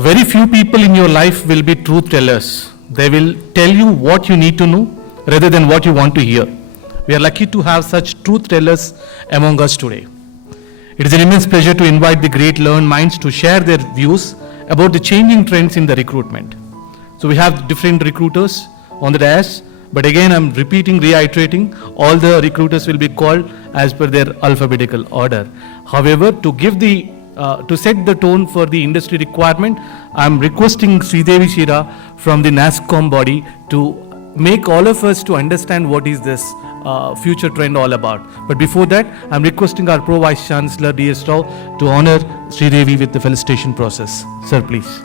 very few people in your life will be truth tellers. They will tell you what you need to know rather than what you want to hear. We are lucky to have such truth tellers among us today. It is an immense pleasure to invite the great learned minds to share their views about the changing trends in the recruitment. So we have different recruiters on the dais, but again I'm reiterating, all the recruiters will be called as per their alphabetical order. However, to set the tone for the industry requirement, I'm requesting Sridevi Sira from the Nasscom body to make all of us to understand what is this future trend all about. But before that, I'm requesting our Pro Vice Chancellor D.S. Rao to honor Sridevi with the felicitation process. Sir, please.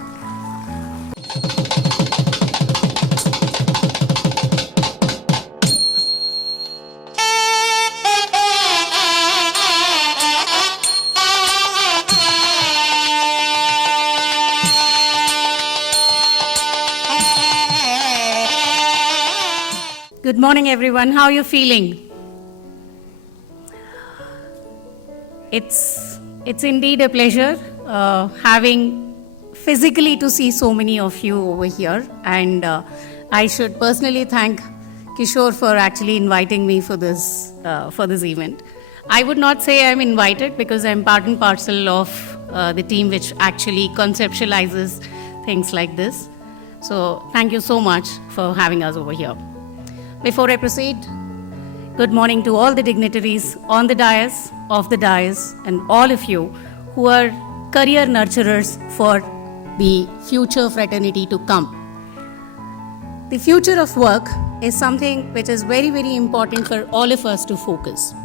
Good morning, everyone. How are you feeling? It's indeed a pleasure having physically to see so many of you over here, and I should personally thank Kishore for actually inviting me for this event. I would not say I'm invited because I'm part and parcel of the team which actually conceptualizes things like this. So thank you so much for having us over here. Before I proceed, good morning to all the dignitaries on the dais, off the dais, and all of you who are career nurturers for the future fraternity to come. The future of work is something which is very, very important for all of us to focus.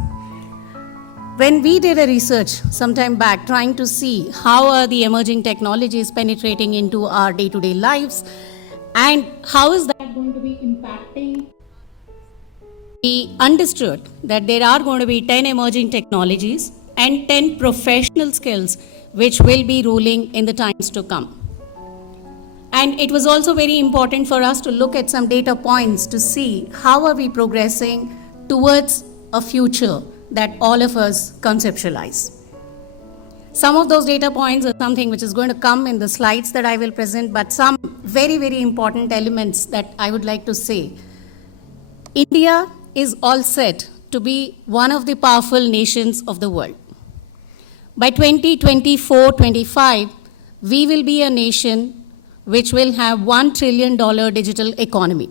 When we did a research sometime back trying to see how are the emerging technologies penetrating into our day-to-day lives and how is that going to be impacting, we understood that there are going to be 10 emerging technologies and 10 professional skills which will be ruling in the times to come. And it was also very important for us to look at some data points to see how are we progressing towards a future that all of us conceptualize. Some of those data points are something which is going to come in the slides that I will present, but some very, very important elements that I would like to say. India is all set to be one of the powerful nations of the world. By 2024-25, we will be a nation which will have $1 trillion digital economy.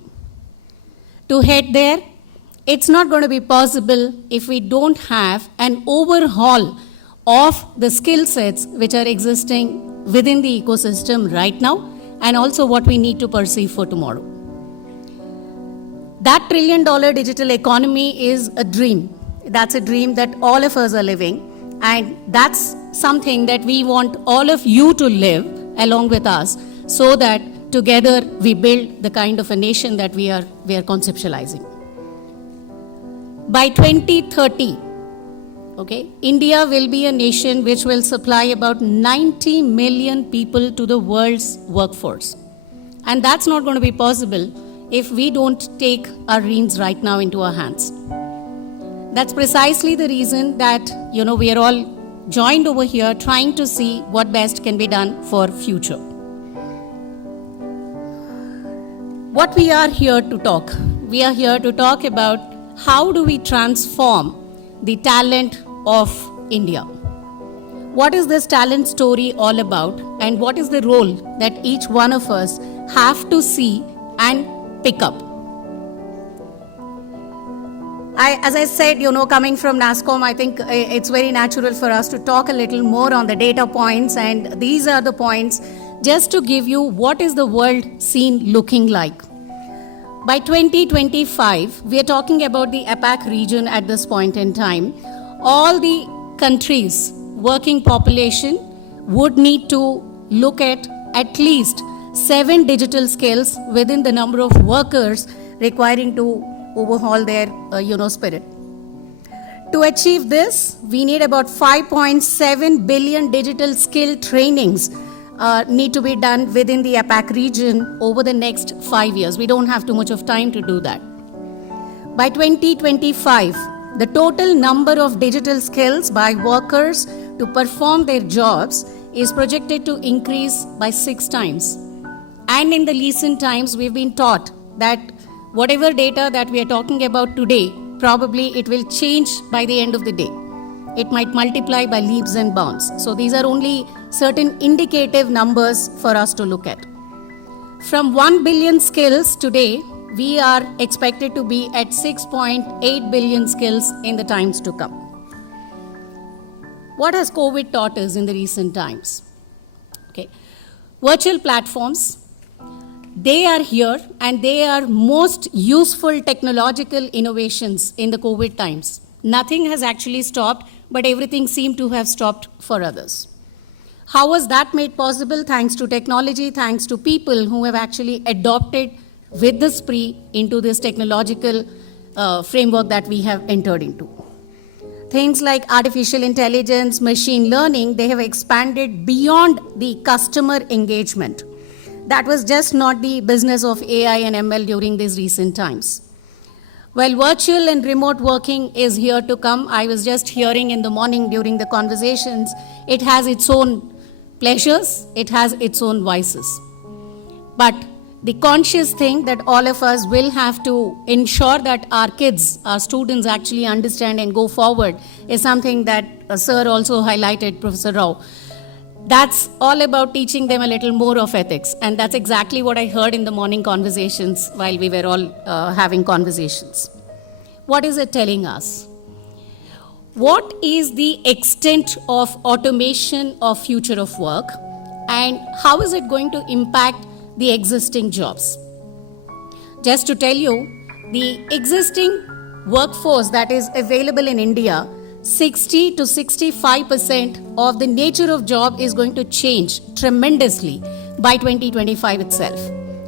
To head there, it's not going to be possible if we don't have an overhaul of the skill sets which are existing within the ecosystem right now and also what we need to perceive for tomorrow. That $1 trillion digital economy is a dream. That's a dream that all of us are living, and that's something that we want all of you to live along with us so that together we build the kind of a nation that we are conceptualizing. By 2030, India will be a nation which will supply about 90 million people to the world's workforce. And that's not going to be possible if we don't take our reins right now into our hands. That's precisely the reason that, we are all joined over here trying to see what best can be done for future. What we are here to talk? We are here to talk about how do we transform the talent of India. What is this talent story all about, and what is the role that each one of us have to see and pick up? As I said, coming from Nasscom, I think it's very natural for us to talk a little more on the data points, and these are the points just to give you what is the world scene looking like. By 2025, we are talking about the APAC region at this point in time. All the countries' working population would need to look at least 7 digital skills within the number of workers requiring to overhaul their, spirit. To achieve this, we need about 5.7 billion digital skill trainings need to be done within the APAC region over the next 5 years. We don't have too much of time to do that. By 2025, the total number of digital skills by workers to perform their jobs is projected to increase by 6 times. And in the recent times, we've been taught that whatever data that we are talking about today, probably it will change by the end of the day. It might multiply by leaps and bounds. So these are only certain indicative numbers for us to look at. From 1 billion skills today, we are expected to be at 6.8 billion skills in the times to come. What has COVID taught us in the recent times? Okay. Virtual platforms, they are here and they are most useful technological innovations in the COVID times. Nothing has actually stopped, but everything seemed to have stopped for others. How was that made possible? Thanks to technology, thanks to people who have actually adopted with the spree into this technological framework that we have entered into. Things like artificial intelligence, machine learning, they have expanded beyond the customer engagement. That was just not the business of AI and ML during these recent times. While virtual and remote working is here to come, I was just hearing in the morning during the conversations, it has its own pleasures, it has its own vices. But the conscious thing that all of us will have to ensure that our kids, our students actually understand and go forward is something that Sir also highlighted, Professor Rao. That's all about teaching them a little more of ethics. And that's exactly what I heard in the morning conversations while we were all having conversations. What is it telling us? What is the extent of automation of future of work? And how is it going to impact the existing jobs? Just to tell you, the existing workforce that is available in India, 60 to 65% of the nature of job is going to change tremendously by 2025 itself.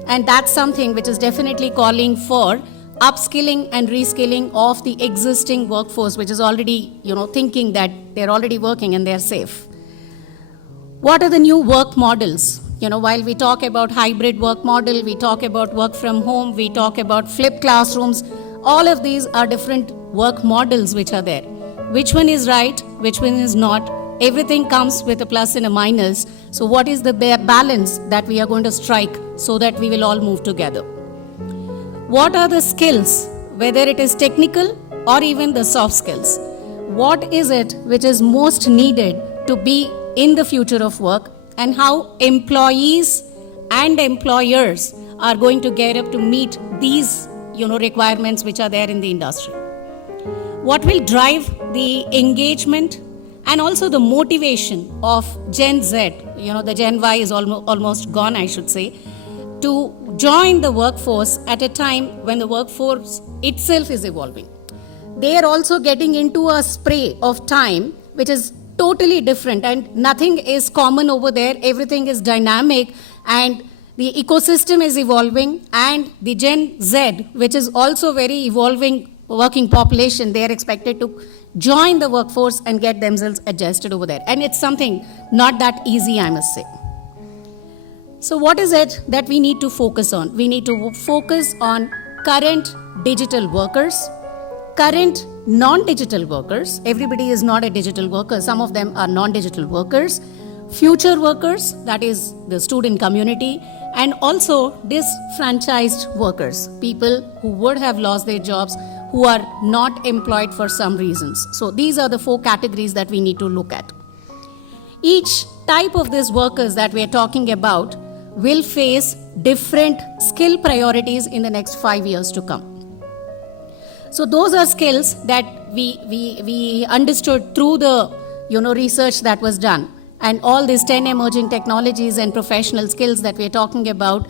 And that's something which is definitely calling for upskilling and reskilling of the existing workforce, which is already, thinking that they're already working and they're safe. What are the new work models? While we talk about hybrid work model, we talk about work from home, we talk about flipped classrooms, all of these are different work models which are there. Which one is right, which one is not? Everything comes with a plus and a minus. So what is the balance that we are going to strike so that we will all move together? What are the skills, whether it is technical or even the soft skills? What is it which is most needed to be in the future of work, and how employees and employers are going to get up to meet these requirements which are there in the industry? What will drive the engagement and also the motivation of Gen Z, the Gen Y is almost gone, I should say, to join the workforce at a time when the workforce itself is evolving. They are also getting into a spray of time which is totally different and nothing is common over there. Everything is dynamic and the ecosystem is evolving, and the Gen Z, which is also very evolving working population, they are expected to join the workforce and get themselves adjusted over there. And it's something not that easy, I must say. So what is it that we need to focus on? We need to focus on current digital workers, current non-digital workers. Everybody is not a digital worker. Some of them are non-digital workers. Future workers, that is the student community, and also disfranchised workers, people who would have lost their jobs, who are not employed for some reasons. So these are the 4 categories that we need to look at. Each type of these workers that we are talking about will face different skill priorities in the next 5 years to come. So those are skills that we understood through the research that was done, and all these 10 emerging technologies and professional skills that we are talking about.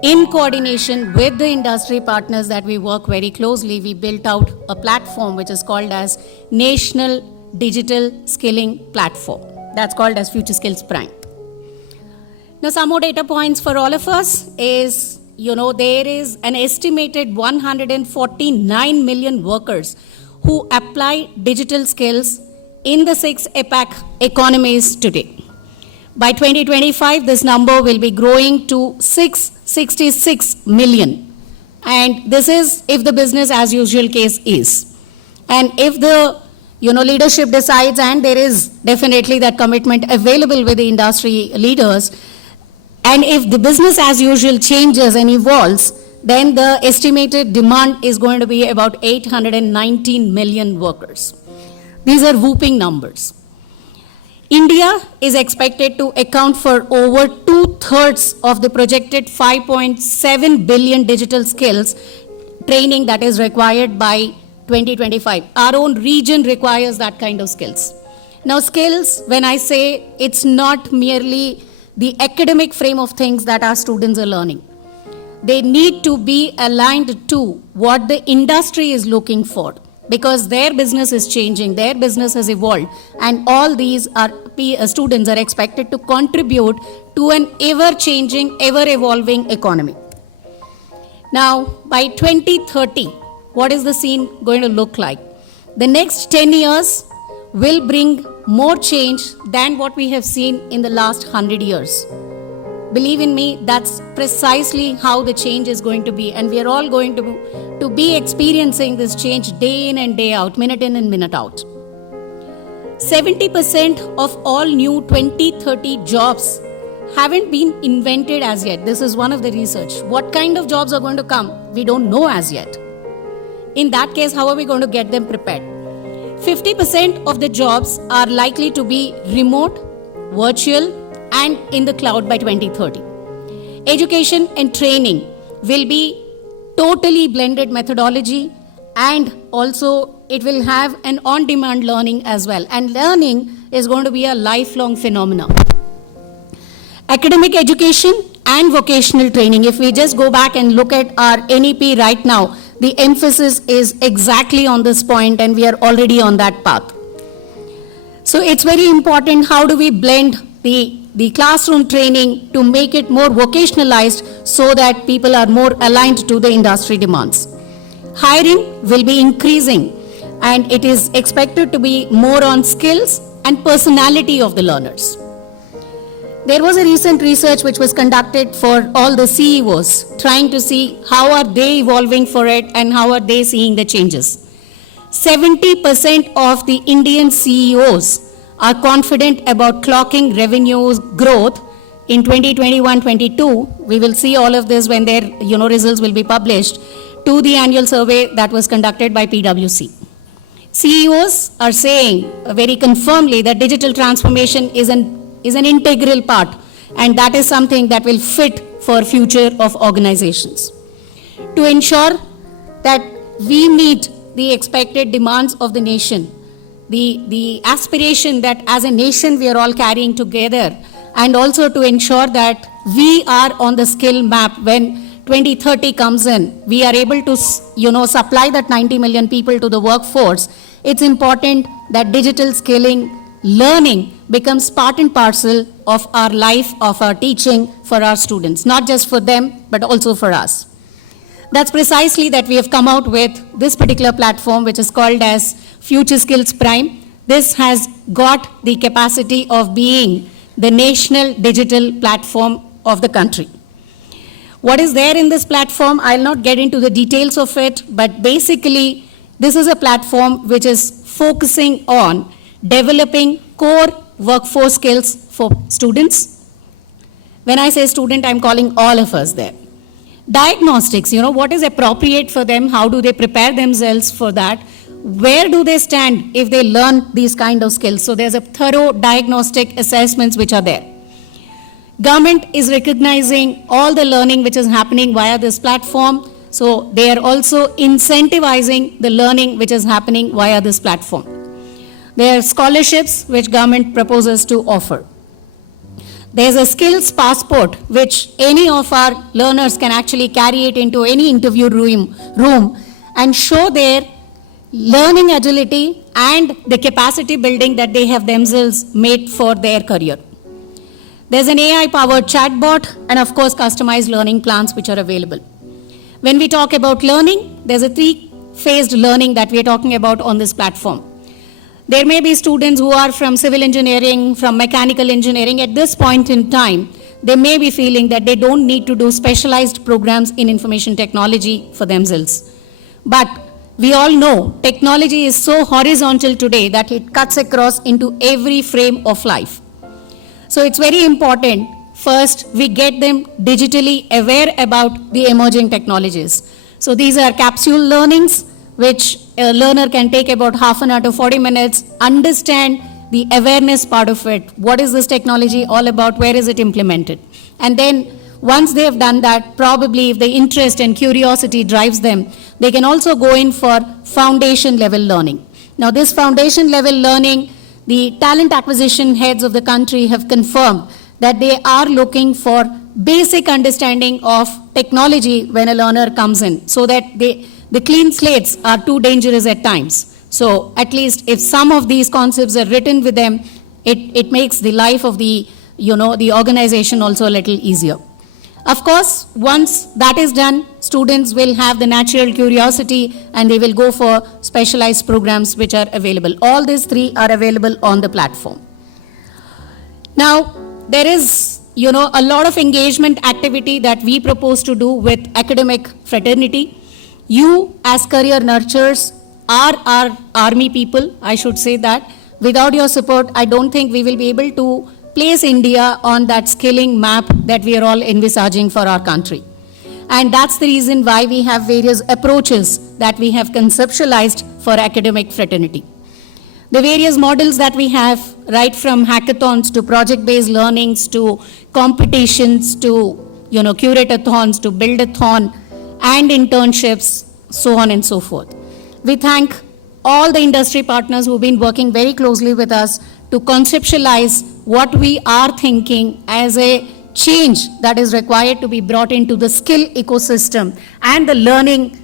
In coordination with the industry partners that we work very closely, we built out a platform which is called as National Digital Skilling Platform. That's called as Future Skills Prime. Now, some more data points for all of us is, there is an estimated 149 million workers who apply digital skills in the 6 APAC economies today. By 2025, this number will be growing to 666 million. And this is if the business as usual case is. And if the leadership decides, and there is definitely that commitment available with the industry leaders. And if the business as usual changes and evolves, then the estimated demand is going to be about 819 million workers. These are whooping numbers. India is expected to account for over 2/3 of the projected 5.7 billion digital skills training that is required by 2025. Our own region requires that kind of skills. Now, skills, when I say, it's not merely the academic frame of things that our students are learning. They need to be aligned to what the industry is looking for, because their business is changing, their business has evolved, and all these students are expected to contribute to an ever-changing, ever-evolving economy. Now, by 2030, what is the scene going to look like? The next 10 years will bring more change than what we have seen in the last 100 years. Believe in me, that's precisely how the change is going to be, and we are all going to be experiencing this change day in and day out, minute in and minute out. 70% of all new 2030 jobs haven't been invented as yet. This is one of the research. What kind of jobs are going to come? We don't know as yet. In that case, how are we going to get them prepared? 50% of the jobs are likely to be remote, virtual, and in the cloud by 2030. Education and training will be totally blended methodology, and also it will have an on-demand learning as well. And learning is going to be a lifelong phenomenon. Academic education and vocational training, if we just go back and look at our NEP right now, the emphasis is exactly on this point, and we are already on that path. So it's very important, how do we blend the classroom training to make it more vocationalized so that people are more aligned to the industry demands. Hiring will be increasing, and it is expected to be more on skills and personality of the learners. There was a recent research which was conducted for all the CEOs, trying to see how are they evolving for it and how are they seeing the changes. 70% of the Indian CEOs are confident about clocking revenues growth in 2021-22. We will see all of this when their results will be published, to the annual survey that was conducted by PwC. CEOs are saying very confirmly that digital transformation is an integral part, and that is something that will fit for future of organizations. To ensure that we meet the expected demands of the nation, the aspiration that as a nation we are all carrying together, and also to ensure that we are on the skill map when 2030 comes in, we are able to supply that 90 million people to the workforce. It's important that digital skilling learning becomes part and parcel of our life, of our teaching for our students, not just for them, but also for us. That's precisely that we have come out with this particular platform, which is called as Future Skills Prime. This has got the capacity of being the national digital platform of the country. What is there in this platform? I'll not get into the details of it, but basically, this is a platform which is focusing on developing core workforce skills for students. When I say student, I'm calling all of us there. Diagnostics, what is appropriate for them? How do they prepare themselves for that? Where do they stand if they learn these kind of skills? So there's a thorough diagnostic assessments which are there. Government is recognizing all the learning which is happening via this platform. So they are also incentivizing the learning which is happening via this platform. There are scholarships which government proposes to offer. There's a skills passport which any of our learners can actually carry it into any interview room and show their learning agility and the capacity building that they have themselves made for their career. There's an AI-powered chatbot and, of course, customized learning plans which are available. When we talk about learning, there's a three-phased learning that we are talking about on this platform. There may be students who are from civil engineering, from mechanical engineering. At this point in time, they may be feeling that they don't need to do specialized programs in information technology for themselves. But we all know technology is so horizontal today that it cuts across into every frame of life. So it's very important, first, we get them digitally aware about the emerging technologies. So these are capsule learnings, which a learner can take about half an hour to 40 minutes, understand the awareness part of it. What is this technology all about? Where is it implemented? And then once they have done that, probably if the interest and curiosity drives them, they can also go in for foundation level learning. Now this foundation level learning, the talent acquisition heads of the country have confirmed that they are looking for basic understanding of technology when a learner comes in, so that the clean slates are too dangerous at times. So at least if some of these concepts are written with them, it makes the life of the organization also a little easier. Of course, once that is done, students will have the natural curiosity and they will go for specialized programs which are available. All these three are available on the platform. Now, there is, a lot of engagement activity that we propose to do with academic fraternity. You, as career nurturers, are our army people, I should say that. Without your support, I don't think we will be able to place India on that skilling map that we are all envisaging for our country. And that's the reason why we have various approaches that we have conceptualized for academic fraternity. The various models that we have, right from hackathons to project-based learnings to competitions to curate-a-thons to build-a-thon and internships, so on and so forth. We thank all the industry partners who have been working very closely with us to conceptualize what we are thinking as a change that is required to be brought into the skill ecosystem and the learning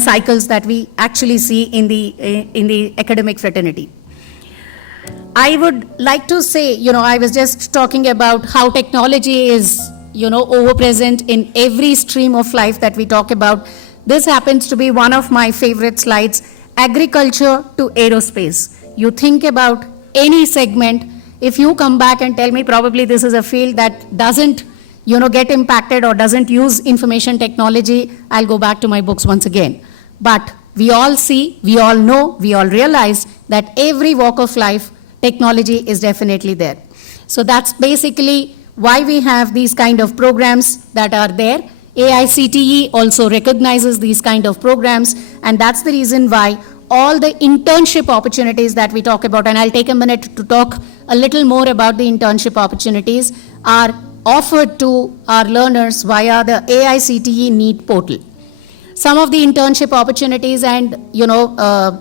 cycles that we actually see in the academic fraternity. I would like to say, I was just talking about how technology is, overpresent in every stream of life that we talk about. This happens to be one of my favorite slides, agriculture to aerospace. You think about any segment, if you come back and tell me probably this is a field that doesn't get impacted or doesn't use information technology, I'll go back to my books once again. But we all see, we all know, we all realize that every walk of life, technology is definitely there. So that's basically why we have these kind of programs that are there. AICTE also recognizes these kind of programs, and that's the reason why all the internship opportunities that we talk about, and I'll take a minute to talk a little more about the internship opportunities, are offered to our learners via the AICTE NEET portal. Some of the internship opportunities and,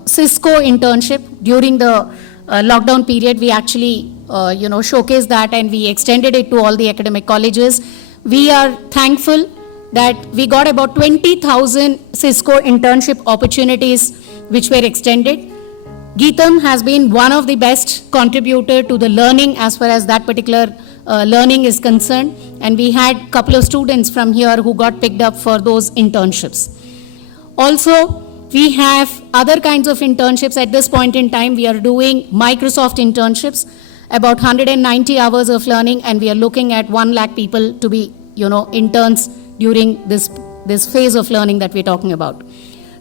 Cisco internship during the lockdown period, we actually, showcased that and we extended it to all the academic colleges. We are thankful that we got about 20,000 Cisco internship opportunities which were extended. GIIITM has been one of the best contributor to the learning as far as that particular learning is concerned, and we had a couple of students from here who got picked up for those internships. Also, we have other kinds of internships. At this point in time, we are doing Microsoft internships, about 190 hours of learning, and we are looking at 1 lakh people to be, interns during this phase of learning that we're talking about.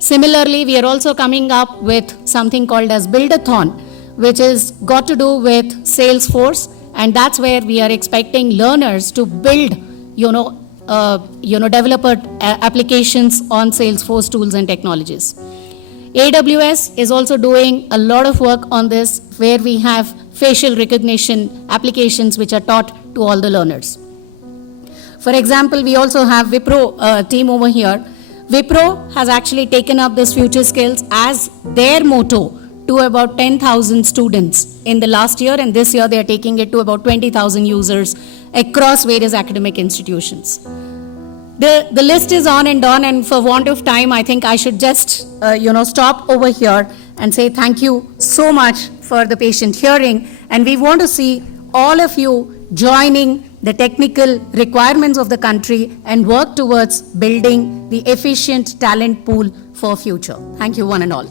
Similarly, we are also coming up with something called as Build-a-thon, which is got to do with Salesforce, and that's where we are expecting learners to build, developer applications on Salesforce tools and technologies. AWS is also doing a lot of work on this, where we have facial recognition applications which are taught to all the learners. For example, we also have Wipro team over here. Wipro has actually taken up this future skills as their motto to about 10,000 students in the last year, and this year they are taking it to about 20,000 users across various academic institutions. The list is on, and for want of time, I think I should just stop over here and say thank you so much for the patient hearing, and we want to see all of you joining the technical requirements of the country and work towards building the efficient talent pool for future. Thank you, one and all.